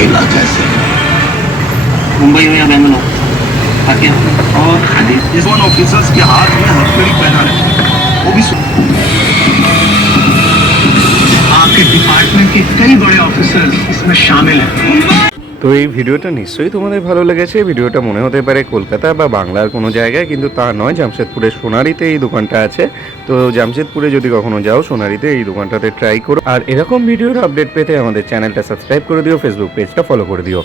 खेला कैसे मुंबई हो या बेंगलोर ताकि और इस वन ऑफिसर्स के हाथ में हथकड़ी पहना है वो भी आपके डिपार्टमेंट के कई बड़े ऑफिसर्स इसमें शामिल हैं। তো এই ভিডিওটা নিশ্চয়ই তোমাদের ভালো লেগেছে। ভিডিওটা মনে হতে পারে কলকাতা বা বাংলার কোনো জায়গায়, কিন্তু তা নয়, জামশেদপুরের সোনারিতে এই দোকানটা আছে। তো জামশেদপুরে যদি কখনো যাও সোনারিতে এই দোকানটাতে ট্রাই করো। আর এরকম ভিডিওর আপডেট পেতে আমাদের চ্যানেলটা সাবস্ক্রাইব করে দিও, ফেসবুক পেজটা ফলো করে দিও।